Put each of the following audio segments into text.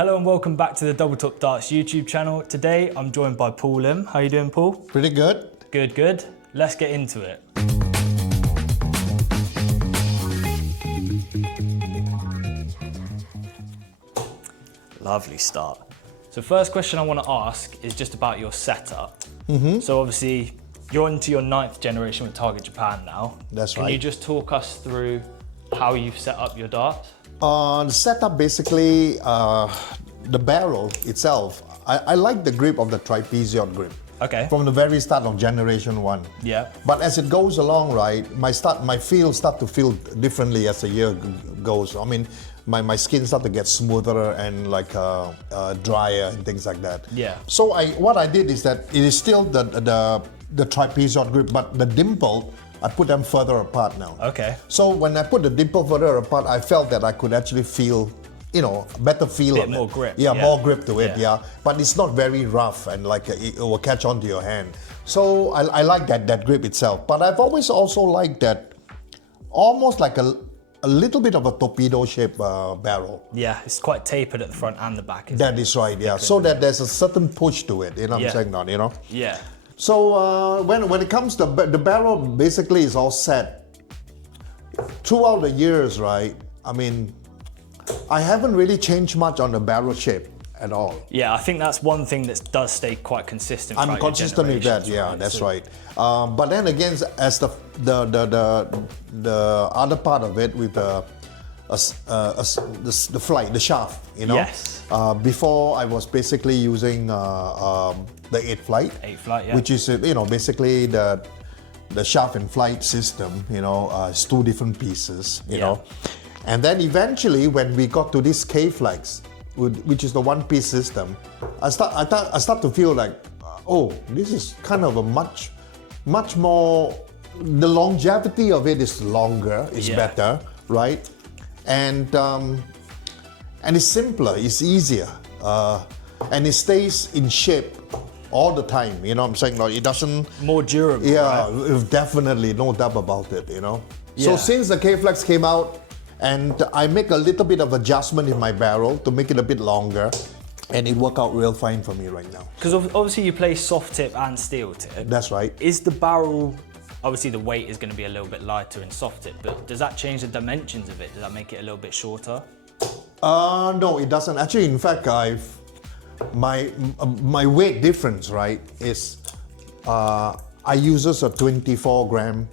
Hello and welcome back to the Double Top Darts YouTube channel. Today I'm joined by Paul Lim. How you doing, Paul? Pretty good. Good, good. Let's get into it. Lovely start. So first question I want to ask is just about your setup. So obviously you're into your 9th generation with Target Japan now. That's right. Can you just talk us through how you've set up your darts? The setup basically, the barrel itself, I like the grip of the Trapezoid grip. Okay. From the very start of generation 1. Yeah. But as it goes along, right, my feel start to feel differently as the year goes. I mean, my skin start to get smoother and like drier and things like that. Yeah. So what I did is that it is still the Trapezoid grip, but the dimple, I put them further apart now. Okay. So when I put the dimple further apart, I felt that I could actually feel, better feel Bit of more it. grip. Yeah, Yeah. more grip to it, Yeah. yeah. But it's not very rough and like it will catch onto your hand. So I like that grip itself. But I've always also liked that almost like a little bit of a torpedo shaped barrel. Yeah, it's quite tapered at the front and the back. That is right, yeah. So that there's a certain push to it, what I'm saying now, Yeah. So when it comes to the barrel, basically is all set. Throughout the years, right? I mean, I haven't really changed much on the barrel shape at all. Yeah, I think that's one thing that does stay quite consistent. I'm throughout your consistent with that. generations, Yeah, right? that's So- right. But then again, as the other part of it with the flight, the shaft, Yes. Before I was basically using the 8 flight. 8 flight, yeah. Which is basically the shaft and flight system. It's 2 different pieces. You know, and then eventually when we got to this K flags, which is the 1-piece system, I start to feel like, oh, this is kind of a much more. The longevity of it is longer, is better, right? And it's simpler, it's easier, and it stays in shape all the time. You know what I'm saying? Like, it doesn't. More durable. Yeah, Right? definitely, no doubt about it. Yeah. So since the K-Flex came out, and I make a little bit of adjustment in my barrel to make it a bit longer, and it worked out real fine for me right now. Because obviously you play soft tip and steel tip. That's right. Is the barrel, obviously the weight is going to be a little bit lighter in soft tip, but does that change the dimensions of it? Does that make it a little bit shorter? No, it doesn't. Actually, in fact, my weight difference, right, is I uses a 24-gram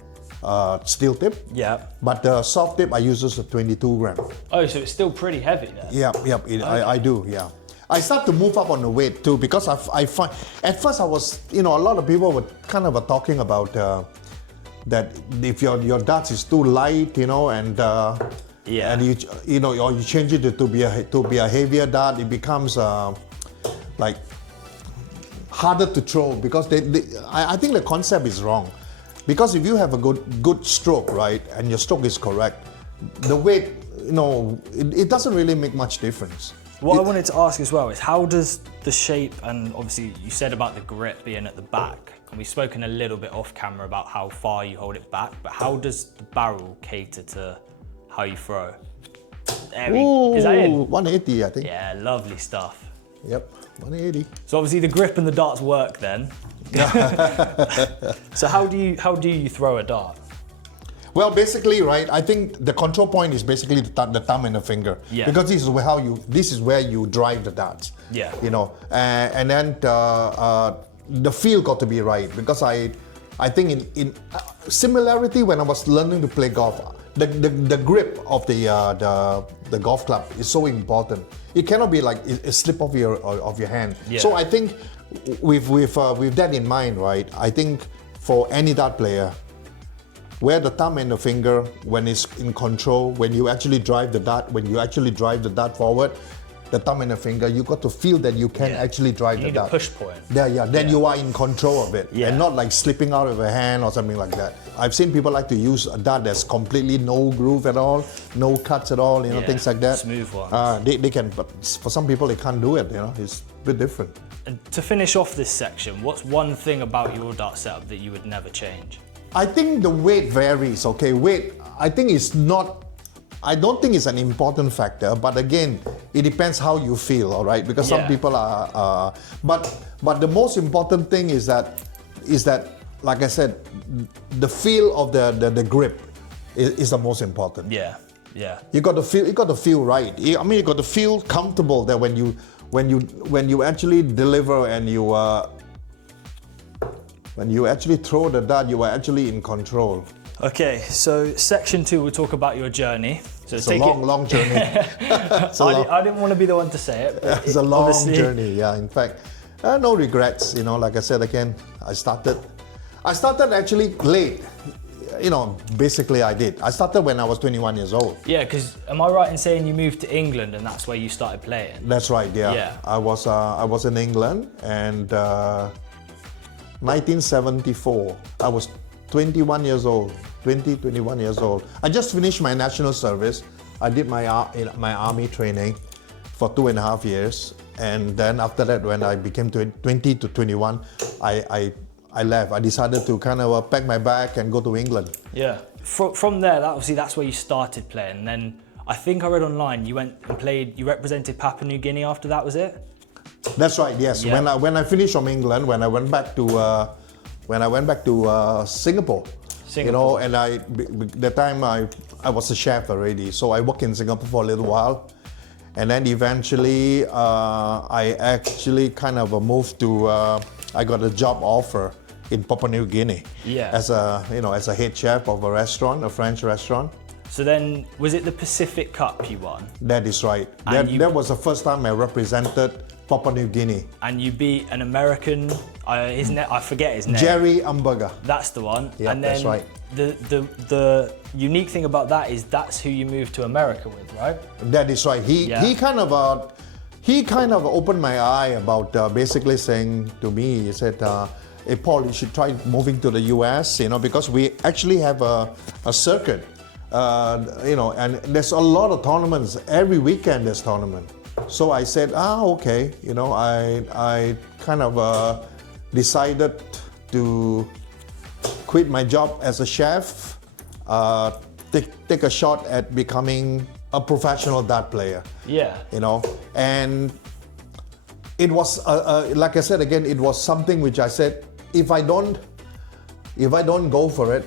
steel tip. Yeah. But the soft tip I uses a 22-gram. Oh, so it's still pretty heavy then? Yep. I do. Yeah. I start to move up on the weight too because I find at first I was a lot of people were kind of talking about that if your darts is too light, and and you change it to be a heavier dart, it becomes like harder to throw because I think the concept is wrong. Because if you have a good stroke, right, and your stroke is correct, the weight, it doesn't really make much difference. What I wanted to ask as well is how does the shape, and obviously you said about the grip being at the back, and we've spoken a little bit off camera about how far you hold it back, but how does the barrel cater to how you throw? Is that in? 180, I think. Yeah, lovely stuff. Yep, 180. So obviously the grip and the darts work then. So how do you throw a dart? Well, basically, right, I think the control point is basically the thumb and the finger. Yeah. Because this is where you drive the darts. Yeah. And then the feel got to be right because I think in similarity when I was learning to play golf, the grip of the golf club is so important. It cannot be like a slip of your hand. Yeah. So I think with that in mind, right, I think for any dart player, where the thumb and the finger, when it's in control, when you actually drive the dart forward, the thumb and the finger, you got to feel that you can actually drive the dart. You need a push point. Then you are in control of it, and not like slipping out of a hand or something like that. I've seen people like to use a dart that's completely no groove at all, no cuts at all, things like that. Smooth ones. They can, but for some people they can't do it. It's a bit different. And to finish off this section, what's one thing about your dart setup that you would never change? I think the weight varies. Okay, weight. I think it's not I don't think it's an important factor, but again, it depends how you feel, all right? Because some people are, but the most important thing is that, like I said, the feel of the grip is the most important. Yeah. You got to feel right. I mean, you got to feel comfortable that when you actually deliver and when you actually throw the dart, you are actually in control. Okay, so section 2, we'll talk about your journey. So it's a long journey. I didn't want to be the one to say it. But it's a long journey, yeah. In fact, no regrets. You know, like I said again, I started actually late. You know, basically I did. I started when I was 21 years old. Yeah, because am I right in saying you moved to England and that's where you started playing? That's right, yeah. I was in England, and 1974. I was 21 years old. I just finished my national service. I did my army training for 2.5 years, and then after that, when I became 20 to 21, I left. I decided to kind of pack my bag and go to England. Yeah. From there, obviously that's where you started playing. And then I think I read online you went and played. You represented Papua New Guinea after that, was it? That's right. Yes. Yeah. When I finished from England, when I went back to Singapore. You know, and the time I was a chef already, so I worked in Singapore for a little while, and then eventually I actually kind of moved to. I got a job offer in Papua New Guinea. Yeah. As a head chef of a French restaurant. So then, was it the Pacific Cup you won? That is right. That was the first time I represented Papua New Guinea. And you beat an American, I forget his name. Jerry Umberger. That's the one. Yeah, and then that's right. The unique thing about that is that's who you moved to America with, right? That is right. He kind of opened my eye about basically saying to me, he said, hey Paul, you should try moving to the US, you know, because we actually have a circuit, you know, and there's a lot of tournaments. Every weekend there's tournament. So I said, okay, you know, I kind of decided to quit my job as a chef, take a shot at becoming a professional dart player. Yeah. You know, and it was like I said again, it was something which I said, if I don't go for it,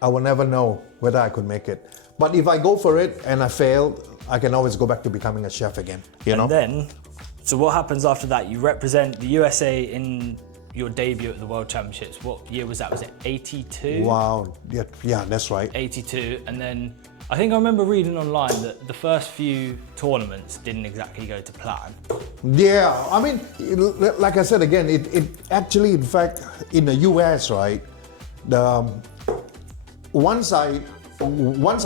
I will never know whether I could make it. But if I go for it and I fail, I can always go back to becoming a chef again. You know. And then, so what happens after that? You represent the USA in your debut at the World Championships. What year was that? Was it 82? Wow. Yeah, that's right. 82, and then I think I remember reading online that the first few tournaments didn't exactly go to plan. Yeah, I mean, like I said again, it actually, in fact, in the US, right? Once I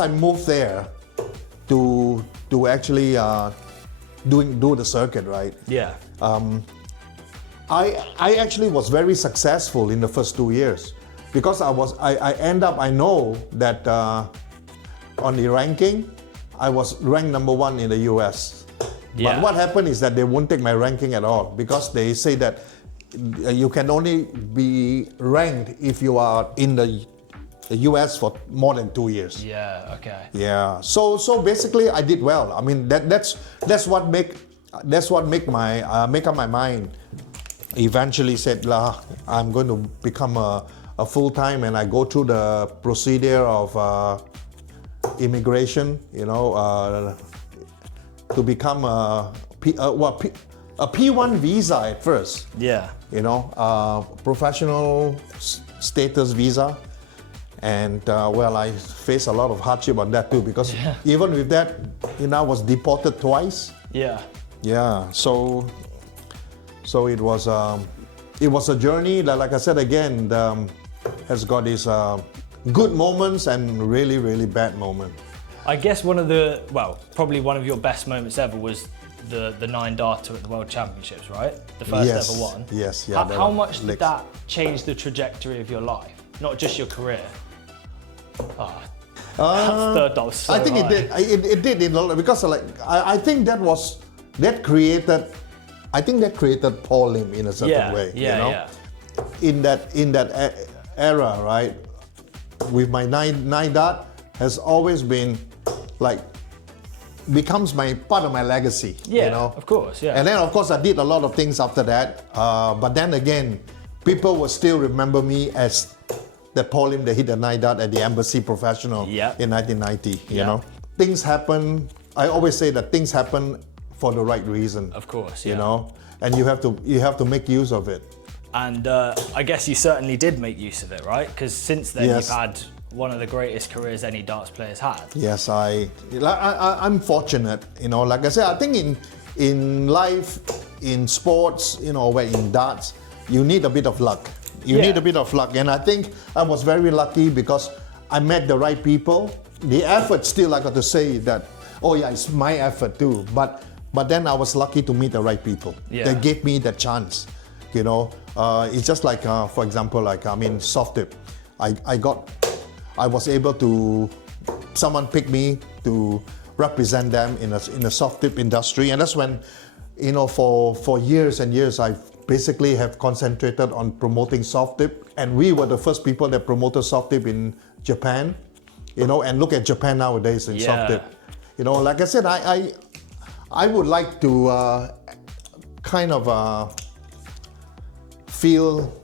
moved there to actually do the circuit, right? Yeah. I actually was very successful in the first 2 years because I know that on the ranking, I was ranked number 1 in the US. Yeah. But what happened is that they won't take my ranking at all because they say that you can only be ranked if you are in the US for more than 2 years. Yeah. Okay. Yeah. So basically, I did well. I mean, that's what make up my mind. Eventually said, I'm going to become a full-time, and I go through the procedure of immigration, you know, to become a P1 visa at first. Yeah. You know, professional status visa. And I faced a lot of hardship on that too, because even with that, you know, I was deported twice. Yeah. Yeah. So it was a journey that, like I said again, has got its good moments and really, really bad moments. I guess probably one of your best moments ever was the 9-darter at the World Championships, right? The first ever one. Yes. Yeah. How much did that change the trajectory of your life, not just your career? Third dot was so I think high. it did because I think that created Paul Lim in a certain way. Yeah, you know? Yeah. In that era, right? With my 9 dart has always been like becomes my part of my legacy. Yeah, you know? of course, yeah. And then of course I did a lot of things after that. But then again, people will still remember me as the Paul Lim that hit the 9 dart at the Embassy Professional in 1990. You know, things happen. I always say that things happen for the right reason. Of course, you know, and you have to make use of it. And I guess you certainly did make use of it, right? Because since then you've had one of the greatest careers any darts players had. Yes, I'm fortunate. You know, like I said, I think in life, in sports, you know, where in darts, you need a bit of luck. You need a bit of luck, and I think I was very lucky because I met the right people. The effort still, I got to say that, oh yeah, it's my effort too. But then I was lucky to meet the right people. They gave me the chance. You know, it's just like, for example, like soft tip. I was able to, someone picked me to represent them in a soft tip industry, and that's when, you know, for years and years I've basically have concentrated on promoting soft tip, and we were the first people that promoted soft tip in Japan, you know, and look at Japan nowadays in soft tip. You know, like I said, I would like to kind of feel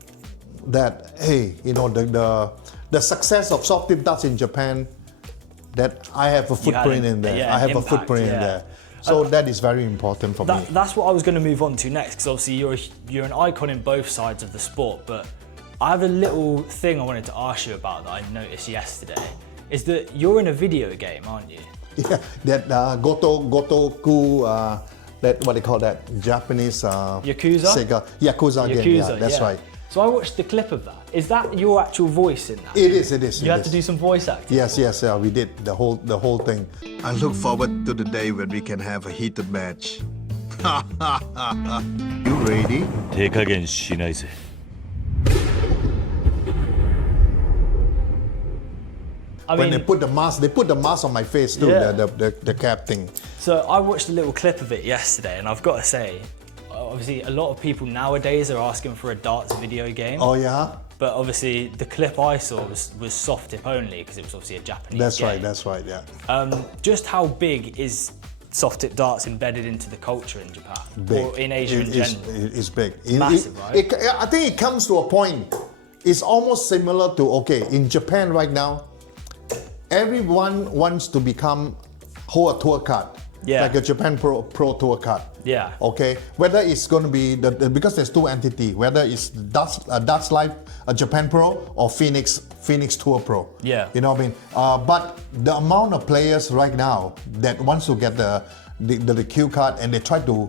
that, hey, you know, the success of soft tip darts in Japan, that I have a footprint in there. I have a footprint in there. So that is very important for me. That's what I was going to move on to next, because obviously you're an icon in both sides of the sport, but I have a little thing I wanted to ask you about that I noticed yesterday, is that you're in a video game, aren't you? Yeah, that Gotoku, that what they call that, Japanese Yakuza? Sega, Yakuza game, yeah, that's right. So I watched the clip of that. Is that your actual voice in that? It is. You had to do some voice acting? Yes, we did the whole thing. I look forward to the day when we can have a heated match. You ready? 手加減しないぜ。 When they put the mask on my face too, the cap thing. So I watched a little clip of it yesterday, and I've got to say, obviously a lot of people nowadays are asking for a darts video game. Oh yeah? But obviously the clip I saw was soft tip only, because it was obviously a Japanese game. That's right, yeah. Just how big is soft tip darts embedded into the culture in Japan? Big. Or in Asia in general? It's big. Massive, right? I think it comes to a point, it's almost similar to, okay, in Japan right now, everyone wants to hold a tour card, like a Japan Pro tour card. Yeah. Okay. Whether it's going to be because there's two entities, whether it's Darts Life, a Japan Pro, or Phoenix Tour Pro. Yeah. You know what I mean? But the amount of players right now that wants to get the cue card, and they try to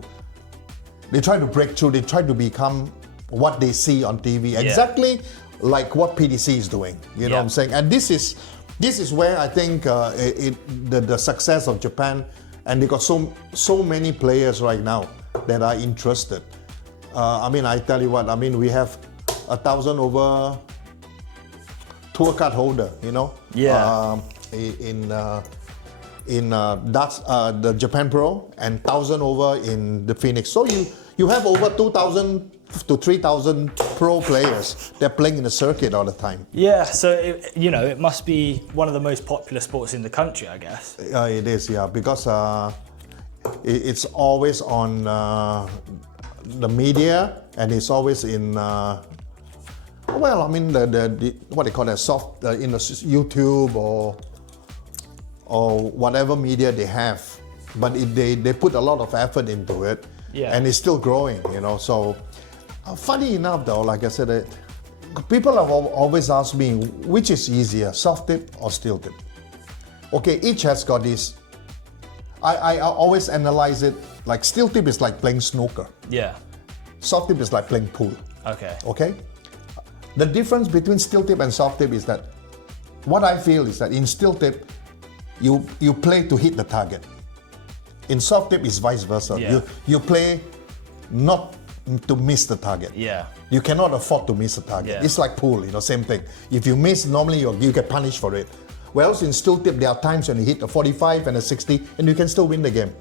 break through. They try to become what they see on TV, exactly like what PDC is doing. You know what I'm saying? And this is where I think the success of Japan, and they got so many players right now that are interested. I mean, I tell you what, I mean, we have 1,000 over tour card holder, you know? Yeah. In that's the Japan Pro, and 1,000 over in the Phoenix. So you have over 2,000 to 3,000 pro players. They're playing in the circuit all the time. Yeah, so it must be one of the most popular sports in the country, I guess. It is, yeah, because it's always on the media, and it's always in well, I mean the what they call that, soft in the YouTube or whatever media they have, but they put a lot of effort into it, and it's still growing, you know. So funny enough though, like I said, people have always asked me, which is easier, soft tip or steel tip? Okay, each has got this. I always analyze it like steel tip is like playing snooker. Yeah. Soft tip is like playing pool. Okay. Okay? The difference between steel tip and soft tip is that what I feel is that in steel tip, you play to hit the target. In soft tip, it's vice versa. Yeah. You play not to miss the target. Yeah. You cannot afford to miss the target. Yeah. It's like pool, same thing. If you miss, normally you get punished for it. Whereas in steel tip, there are times when you hit a 45 and a 60 and you can still win the game.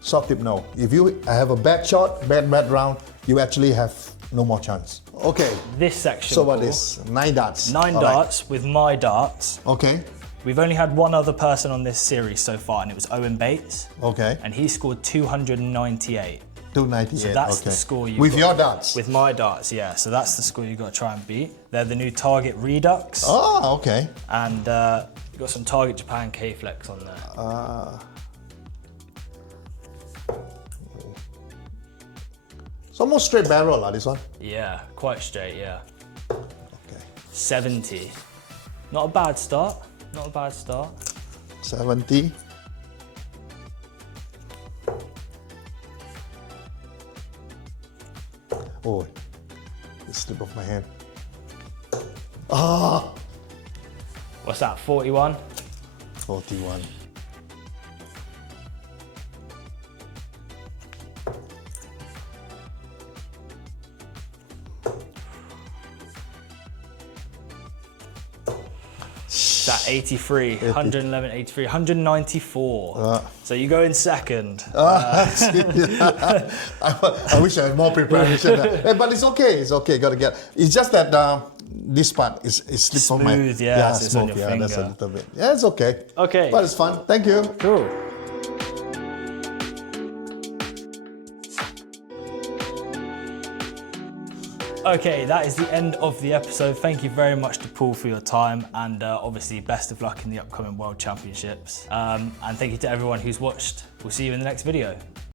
Soft tip, no. If you have a bad shot, bad round, you actually have no more chance. Okay. This section. So what is 9 darts? 9 darts with my darts. Okay. We've only had one other person on this series so far, and it was Owen Bates. Okay. And he scored 298. 298. So that's okay. the score you with got. your darts. With my darts, yeah. So that's the score you got to try and beat. They're the new Target Redux. Oh, okay. And you've got some Target Japan K-Flex on there. It's almost straight barrel, this one. Yeah, quite straight, yeah. Okay. 70. Not a bad start. Not a bad start. 70. Oh, it slipped off my hand. Ah! What's that, 41? 41. That 83, 111, 83, 194. So you go in second. I wish I had more preparation. But it's okay. It's okay. Gotta get. It's just that this part is slipped on my. Smooth, yeah, so it's on smooth. your Yeah, that's a finger. little bit. Yeah, it's okay. Okay. But it's fun. Thank you. Cool. Okay, that is the end of the episode. Thank you very much to Paul for your time, and obviously best of luck in the upcoming World Championships. And thank you to everyone who's watched. We'll see you in the next video.